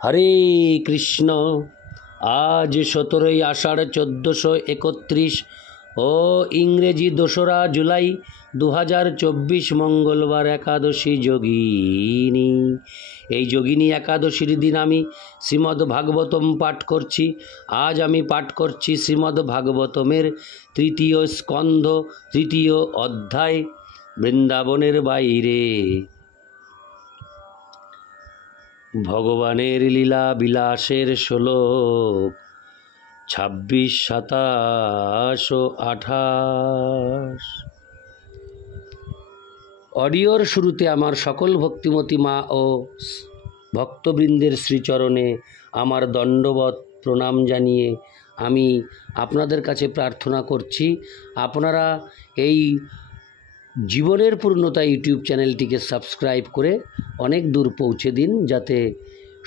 হরে কৃষ্ণ। আজ 17ই আষাঢ় 1431 ও ইংরেজি 2রা জুলাই 2024 মঙ্গলবার একাদশী যোগিনী। এই যোগিনী একাদশীর দিন আমি শ্রীমদ্ ভাগবতম পাঠ করছি। আজ আমি পাঠ করছি শ্রীমদ্ ভাগবতমের 3য় স্কন্ধ 3য় অধ্যায় বৃন্দাবনের বাইরে। ভগবানের লীলা বিলাসের শ্লোক 26, 27 ও 28। অডিওর শুরুতে আমার সকল ভক্তিমতী মা ও ভক্তবৃন্দের শ্রীচরণে আমার দণ্ডবৎ প্রণাম জানিয়ে আমি আপনাদের কাছে প্রার্থনা করছি, আপনারা এই জীবনের পূর্ণতা ইউটিউব চ্যানেলটিকে সাবস্ক্রাইব করে অনেক দূর পৌঁছে দিন, যাতে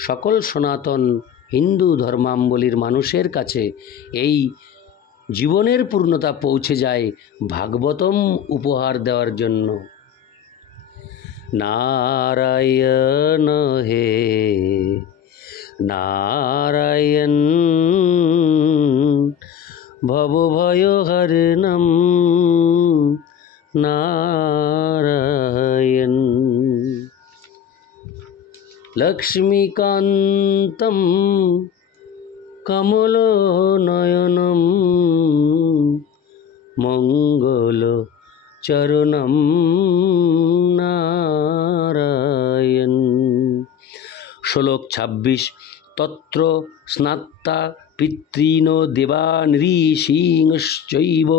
সকল সনাতন হিন্দু ধর্মাবলম্বীর মানুষের কাছে এই জীবনের পূর্ণতা পৌঁছে যায় ভাগবতম উপহার দেওয়ার জন্য। নারায়ণ হে নারায়ণ, ভবভয়হরণম নারায়ণ, লক্ষ্মীকান্তম কমলনয়নম মঙ্গলচরণম নারায়ণ। শ্লোক 26। তত্র স্নাত্তা পিতৃন দেবা নৃসিংশ্চৈব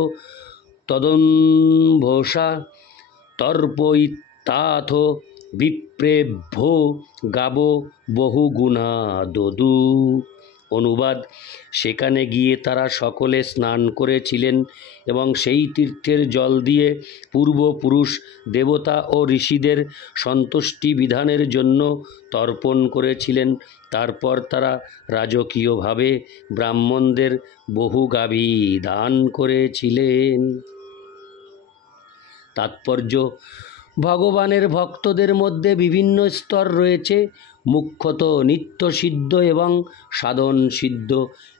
তদম্ভসা তর্পয়িত্তাথ বিপ্রেভ্যো গাবো বহুগুণা দদু। অনুবাদ: সেখানে গিয়ে তারা সকলে স্নান করেছিলেন এবং সেই তীর্থের জল দিয়ে পূর্বপুরুষ দেবতা ও ঋষিদের সন্তুষ্টি বিধানের জন্য তর্পণ করেছিলেন। তারপর তারা রাজকীয়ভাবে ব্রাহ্মণদের বহু গাভী দান করেছিলেন। তাৎপর্য: ভগবানের ভক্তদের মধ্যে বিভিন্ন স্তর রয়েছে, মুখ্যত নিত্যসিদ্ধ এবং সাধন সিদ্ধ।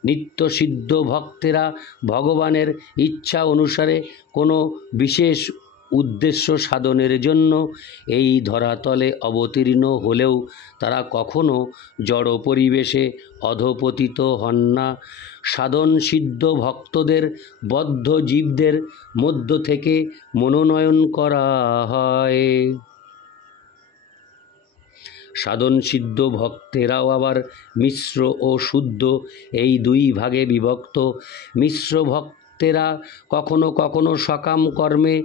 নিত্যসিদ্ধ ভক্তেরা ভগবানের ইচ্ছা অনুসারে কোনো বিশেষ উদ্দেশ্য সাধনের জন্য এই ধরাতলে অবতীর্ণ হলেও তারা কখনো জড় পরিবেশে অধঃপতিত হন না। সাধন সিদ্ধ ভক্তদের বদ্ধ জীবদের মধ্য থেকে মনোনয়ন করা হয়। সাধন সিদ্ধ ভক্তেরাও আবার মিশ্র ও শুদ্ধ এই দুই ভাগে বিভক্ত। মিশ্র ভক্তেরা কখনো কখনো সকাম কর্মে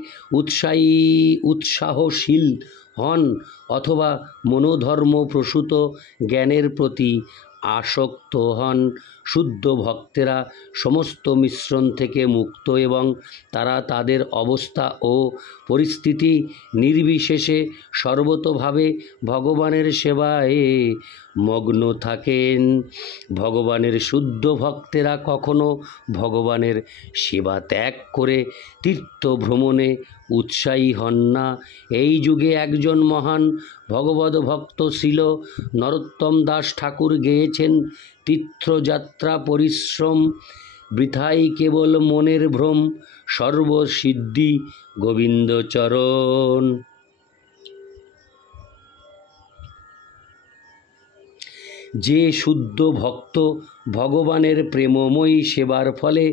উৎসাহশীল হন অথবা মনোধর্ম প্রসূত জ্ঞানের প্রতি আসক্ত হন। শুদ্ধ ভক্তেরা সমস্ত মিশ্রণ থেকে মুক্ত এবং তারা তাদের অবস্থা ও পরিস্থিতি নির্বিশেষে সর্বতোভাবে ভগবানের সেবায় মগ্ন থাকেন। ভগবানের শুদ্ধ ভক্তেরা কখনো ভগবানের সেবা ত্যাগ করে তীর্থ ভ্রমণে উৎসাহী হন না। এই যুগে একজন মহান ভগবদ ভক্ত ছিল নরোত্তম দাস ঠাকুর গেয়েছেন: তীর্থযাত্রা পরিশ্রম বৃথাই কেবল মনের ভ্রম, সর্বসিদ্ধি গোবিন্দচরণ। যে শুদ্ধ ভক্ত ভগবানের প্রেমময়ী সেবার ফলে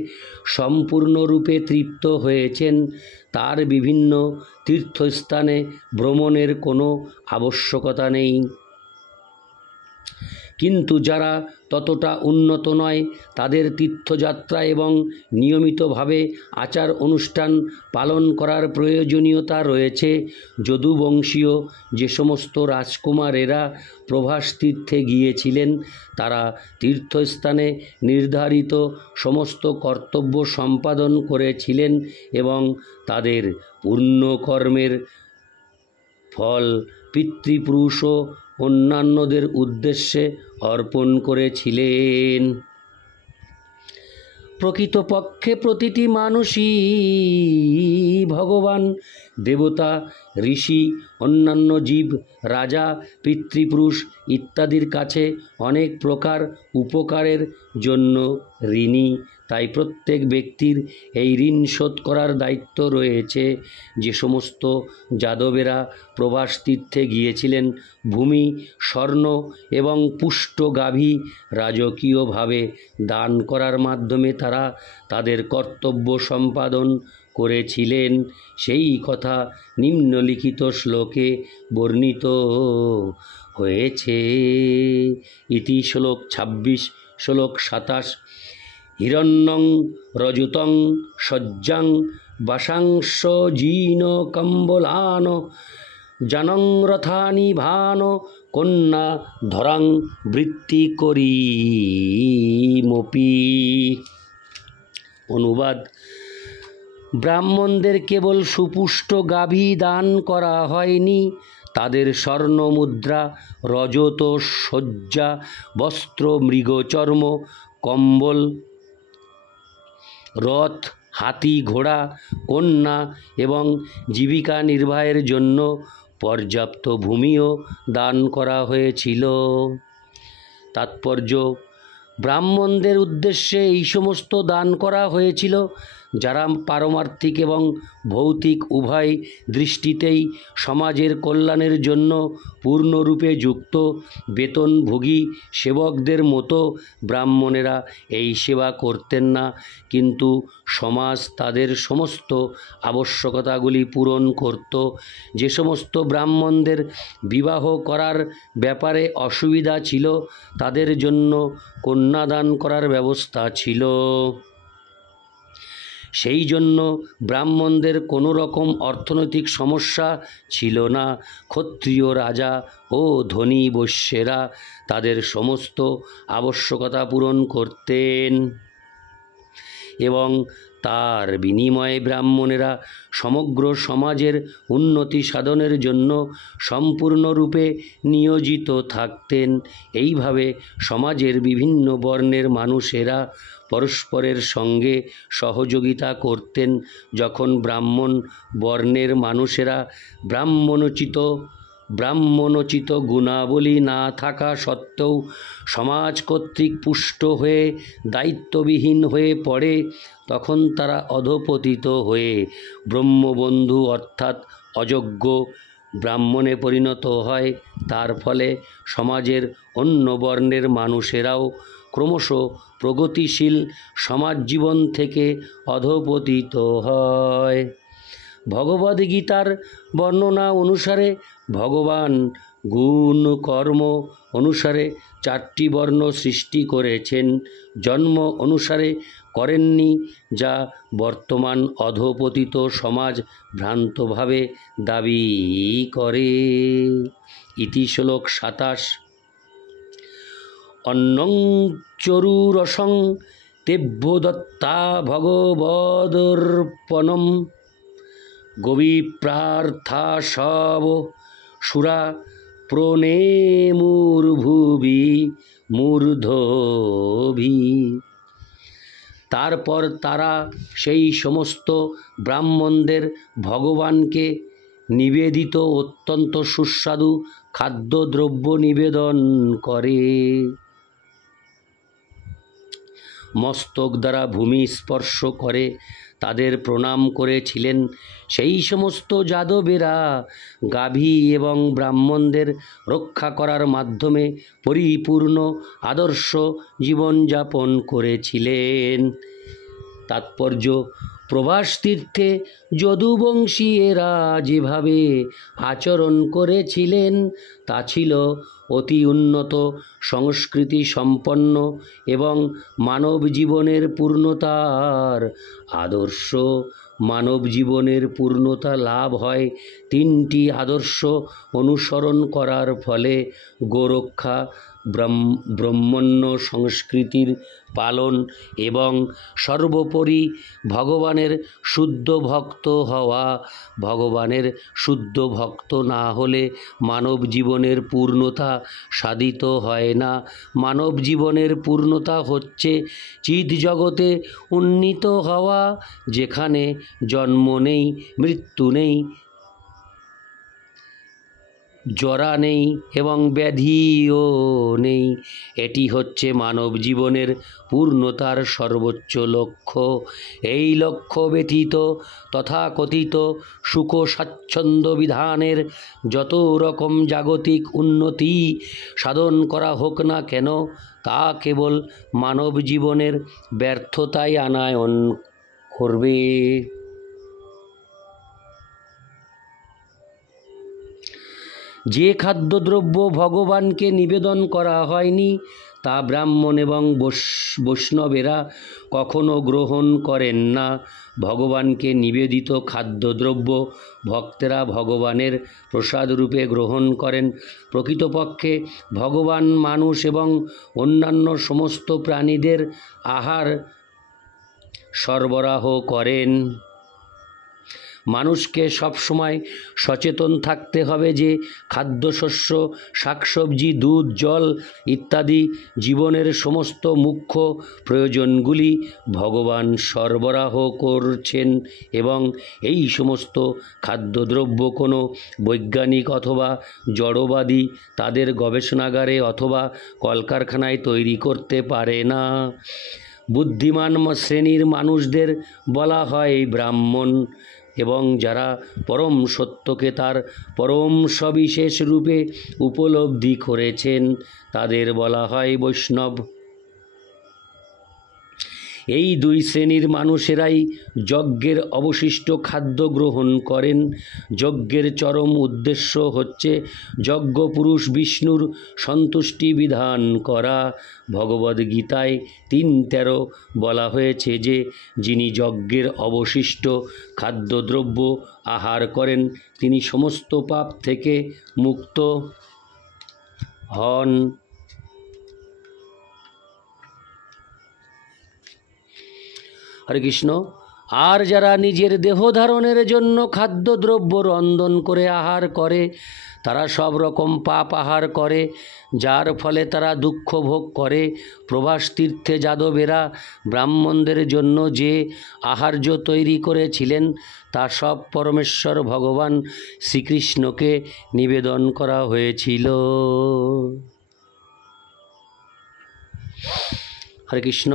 সম্পূর্ণরূপে তৃপ্ত হয়েছেন, তার বিভিন্ন তীর্থস্থানে ভ্রমণের কোনো আবশ্যকতা নেই। কিন্তু যারা ততটা উন্নত নয়, তাদের তীর্থযাত্রা এবং নিয়মিতভাবে আচার অনুষ্ঠান পালন করার প্রয়োজনীয়তা রয়েছে। যদুবংশীয় যে সমস্ত রাজকুমারেরা প্রভাস তীর্থে গিয়েছিলেন, তারা তীর্থস্থানে নির্ধারিত সমস্ত কর্তব্য সম্পাদন করেছিলেন এবং তাদের পুণ্যকর্মের ফল পিতৃপুরুষ ও অন্যান্যদের উদ্দেশ্যে অর্পণ করেছিলেন। প্রকৃতপক্ষে প্রতিটি মানুষই ভগবান, দেবতা, ঋষি, অন্যান্য জীব, রাজা, পিতৃপুরুষ ইত্যাদির কাছে অনেক প্রকার উপকারের জন্য ঋণী। তাই প্রত্যেক ব্যক্তির এই ঋণ শোধ করার দায়িত্ব রয়েছে। যে সমস্ত যাদবেরা প্রবাস তীর্থে গিয়েছিলেন, ভূমি, স্বর্ণ এবং পুষ্ট গাভী রাজকীয়ভাবে দান করার মাধ্যমে তারা তাদের কর্তব্য সম্পাদন করেছিলেন, সেই কথা নিম্নলিখিত শ্লোকে বর্ণিত হয়েছে। ইতি শ্লোক 26, শ্লোক 27। হিরণ্যং রজতং সজ্জাং বাসাংশ জীন কম্বলান জানং রথানি ভান কন্যা ধরাং বৃত্তি করি মপি। অনুবাদ: ব্রাহ্মণদের কেবল সুপুষ্ট গাভী দান করা হয়নি, তাদের স্বর্ণ মুদ্রা, রজত, সজ্জা, বস্ত্র, মৃগচর্ম, কম্বল, রথ, হাতি, ঘোড়া, কন্যা এবং জীবিকা নির্বাহের জন্য পর্যাপ্ত ভূমিও দান করা হয়েছিল। তাৎপর্য: ব্রাহ্মণদের উদ্দেশ্যে এই সমস্ত দান করা হয়েছিল যারা পারমার্থিক এবং ভৌতিক উভয় দৃষ্টিতেই সমাজের কল্যাণের জন্য পূর্ণরূপে যুক্ত। বেতনভোগী সেবকদের মতো ব্রাহ্মণেরা এই সেবা করতেন না, কিন্তু সমাজ তাদের সমস্ত আবশ্যকতাগুলি পূরণ করত। যে সমস্ত ব্রাহ্মণদের বিবাহ করার ব্যাপারে অসুবিধা ছিল, তাদের জন্য কন্যাদান করার ব্যবস্থা ছিল। সেই জন্য ব্রাহ্মণদের কোনো রকম অর্থনৈতিক সমস্যা ছিল না। ক্ষত্রিয় রাজা ও ধনী বৈশ্যেরা তাদের সমস্ত আবশ্যকতা পূরণ করতেন এবং তার বিনিময়ে ব্রাহ্মণেরা সমগ্র সমাজের উন্নতি সাধনের জন্য সম্পূর্ণরূপে নিয়োজিত থাকতেন। এইভাবে সমাজের বিভিন্ন বর্ণের মানুষেরা পরস্পরের সঙ্গে সহযোগিতা করতেন। যখন ব্রাহ্মণ বর্ণের মানুষেরা ব্রাহ্মণোচিত গুণাবলী না থাকা সত্ত্বেও সমাজ কর্তৃক পুষ্ট হয়ে দায়িত্ববিহীন হয়ে পড়ে, তখন তারা অধঃপতিত হয়ে ব্রহ্মবন্ধু অর্থাৎ অযোগ্য ব্রাহ্মণে পরিণত হয়। তার ফলে সমাজের অন্য বর্ণের মানুষেরাও ক্রমশ প্রগতিশীল সমাজ জীবন থেকে অধঃপতিত হয়। ভগবদ্গীতার বর্ণনা অনুসারে ভগবান গুণ কর্ম অনুসারে 4টি বর্ণ সৃষ্টি করেছেন, জন্ম অনুসারে করেননি, যা বর্তমান অধঃপতিত সমাজ ভ্রান্তভাবে দাবি করে। ইতি শ্লোক 27। অন্নং চরুরসং তেভ্যো দত্তা ভগবদর্পণম গোবিপ্রার্থা সব সুরা প্রণেমুর্ভুবি মূর্ধভি। তারপর তারা সেই সমস্ত ব্রাহ্মণদের ভগবানকে নিবেদিত অত্যন্ত সুস্বাদু খাদ্যদ্রব্য নিবেদন করে। মস্তক দ্বারা ভূমি স্পর্শ করে তাদের প্রণাম করেছিলেন। সেই সমস্ত যাদবেরা গাভী এবং ব্রাহ্মণদের রক্ষা করার মাধ্যমে পরিপূর্ণ আদর্শ জীবনযাপন করেছিলেন। তাৎপর্য: প্রবাস তীর্থে যদুবংশীয়েরা যেভাবে আচরণ করেছিলেন তা ছিল অতি উন্নত, সংস্কৃতি সম্পন্ন এবং মানব জীবনের পূর্ণতার আদর্শ। মানব জীবনের পূর্ণতা লাভ হয় 3টি আদর্শ অনুসরণ করার ফলে: গোরক্ষা, ব্রহ্মণ্য সংস্কৃতির পালন এবং সর্বোপরি ভগবানের শুদ্ধ ভক্ত হওয়া। ভগবানের শুদ্ধ ভক্ত না হলে মানব জীবনের পূর্ণতা সাধিত হয় না। মানব জীবনের পূর্ণতা হচ্ছে চিৎ জগতে উন্নীত হওয়া, যেখানে জন্ম নেই, মৃত্যু নেই, জরা নেই এবং ব্যাধিও নেই। এটি হচ্ছে মানব জীবনের পূর্ণতার সর্বোচ্চ লক্ষ্য। এই লক্ষ্য ব্যতীত তথাকথিত সুখ স্বাচ্ছন্দ্য বিধানের যত রকম জাগতিক উন্নতি সাধন করা হোক না কেন, তা কেবল মানব জীবনের ব্যর্থতাই আনায়ন করবে। যে খাদ্যদ্রব্য ভগবানকে নিবেদন করা হয়নি তা ব্রাহ্মণ এবং বৈষ্ণবেরা কখনো গ্রহণ করেন না। ভগবানকে নিবেদিত খাদ্যদ্রব্য ভক্তেরা ভগবানের প্রসাদ রূপে গ্রহণ করেন। প্রকৃতপক্ষে ভগবান মানুষ এবং অন্যান্য সমস্ত প্রাণীদের আহার সরবরাহ করেন। মানুষকে সবসময় সচেতন থাকতে হবে যে খাদ্যশস্য, শাকসবজি, দুধ, জল ইত্যাদি জীবনের সমস্ত মুখ্য প্রয়োজনগুলি ভগবান সরবরাহ করছেন এবং এই সমস্ত খাদ্যদ্রব্য কোনো বৈজ্ঞানিক অথবা জড়বাদী তাদের গবেষণাগারে অথবা কলকারখানায় তৈরি করতে পারে না। বুদ্ধিমান শ্রেণীর মানুষদের বলা হয় ব্রাহ্মণ এবং যারা পরম সত্যকে তার পরম সবিশেষ রূপে উপলব্ধি করেছেন তাদের বলা হয় বৈষ্ণব। এই দুই শ্রেণীর মানুষেরাই যজ্ঞের অবশিষ্ট খাদ্য গ্রহণ করেন। যজ্ঞের চরম উদ্দেশ্য হচ্ছে যজ্ঞপুরুষ বিষ্ণুর সন্তুষ্টি বিধান করা। ভগবদ্গীতায় 3:13 বলা হয়েছে যে যিনি যজ্ঞের অবশিষ্ট খাদ্যদ্রব্য আহার করেন তিনি সমস্ত পাপ থেকে মুক্ত হন। হরে কৃষ্ণ। আর যারা নিজের দেহ ধারণের জন্য খাদ্যদ্রব্য রন্ধন করে আহার করে তারা সব রকম পাপ আহার করে, যার ফলে তারা দুঃখ ভোগ করে। প্রভাস তীর্থে যাদবেরা ব্রাহ্মণদের জন্য যে আহার্য তৈরি করেছিলেন তা সব পরমেশ্বর ভগবান শ্রীকৃষ্ণকে নিবেদন করা হয়েছিল। হরে কৃষ্ণ।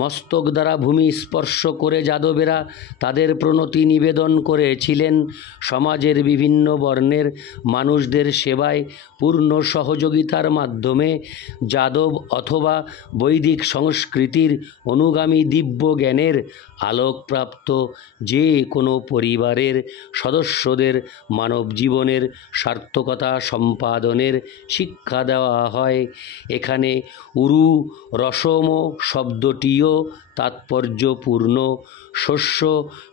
মস্তক দ্বারা ভূমি স্পর্শ করে যাদবেরা তাদের প্রণতি নিবেদন করেছিলেন। সমাজের বিভিন্ন বর্ণের মানুষদের সেবায় পূর্ণ সহযোগিতার মাধ্যমে যাদব অথবা বৈদিক সংস্কৃতির অনুগামী দিব্য জ্ঞানের আলোকপ্রাপ্ত যে কোনো পরিবারের সদস্যদের মানব জীবনের সার্থকতা সম্পাদনের শিক্ষা দেওয়া হয়। এখানে উরু রসম শব্দটিও তাৎপর্যপূর্ণ। শস্য,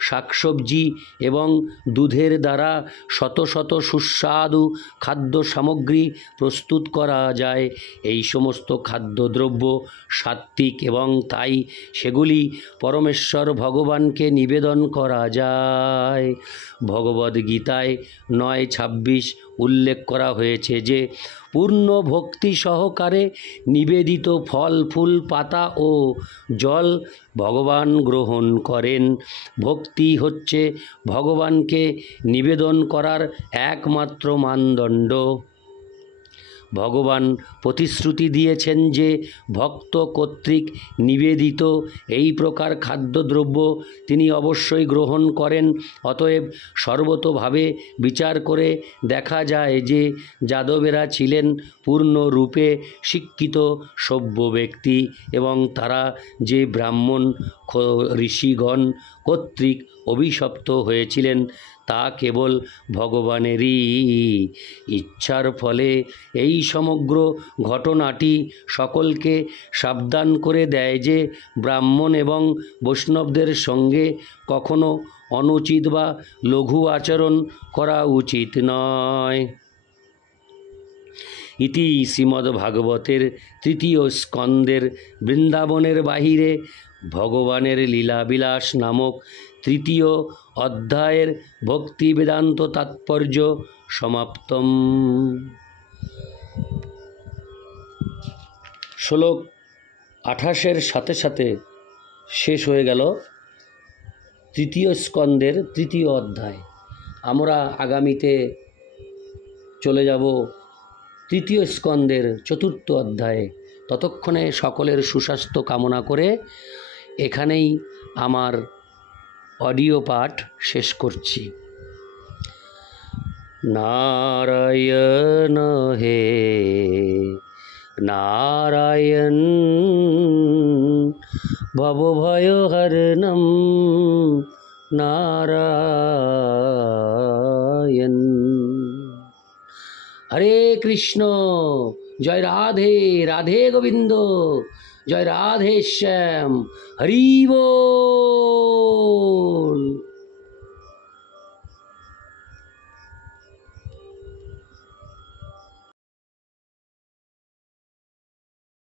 শাকসবজি এবং দুধের দ্বারা শত শত সুস্বাদু খাদ্য সামগ্রী প্রস্তুত করা যায়। এই সমস্ত খাদ্যদ্রব্য সাত্ত্বিক এবং তাই সেগুলি পরমেশ্বর ভগবানকে নিবেদন করা যায়। ভগবদ্গীতায় 9:26 উল্লেখ করা হয়েছে যে পূর্ণ ভক্তি সহকারে নিবেদিত ফল, ফুল, পাতা ও জল ভগবান গ্রহণ করেন। ভক্তি হচ্ছে ভগবানকে নিবেদন করার একমাত্র মানদণ্ড। ভগবান প্রতিশ্রুতি দিয়েছেন যে ভক্ত কর্তৃক নিবেদিত এই প্রকার খাদ্যদ্রব্য তিনি অবশ্যই গ্রহণ করেন। অতএব সর্বতোভাবে বিচার করে দেখা যায় যে যাদবেরা ছিলেন পূর্ণরূপে শিক্ষিত সভ্য ব্যক্তি এবং তারা যে ব্রাহ্মণ ঋষিগণ কর্তৃক অভিশপ্ত হয়েছিলেন তা কেবল ভগবানেরই ইচ্ছার ফলে। এই সমগ্র ঘটনাটি সকলকে সাবধান করে দেয় যে ব্রাহ্মণ এবং বৈষ্ণবদের সঙ্গে কখনো অনুচিত বা লঘু আচরণ করা উচিত নয়। ইতি শ্রীমদ্ভাগবতের তৃতীয় স্কন্দের বৃন্দাবনের বাহিরে ভগবানের লীলাবিলাস নামক তৃতীয় অধ্যায়ের ভক্তি বেদান্ত তাৎপর্য সমাপ্তম। শ্লোক 28-এর সাথে সাথে শেষ হয়ে গেল তৃতীয় স্কন্দের তৃতীয় অধ্যায়। আমরা আগামীতে চলে যাব তৃতীয় স্কন্দের চতুর্থ অধ্যায়ে। ততক্ষণে সকলের সুস্বাস্থ্য কামনা করে এখানেই আমার অডিও পাঠ শেষ করছি। নারায়ণ হে নারায়ণ ভবভয়হরণম নারায়ণ। হরে কৃষ্ণ, জয় রাধে রাধে গোবিন্দ, জয় রাধে শ্যাম, হরি বল।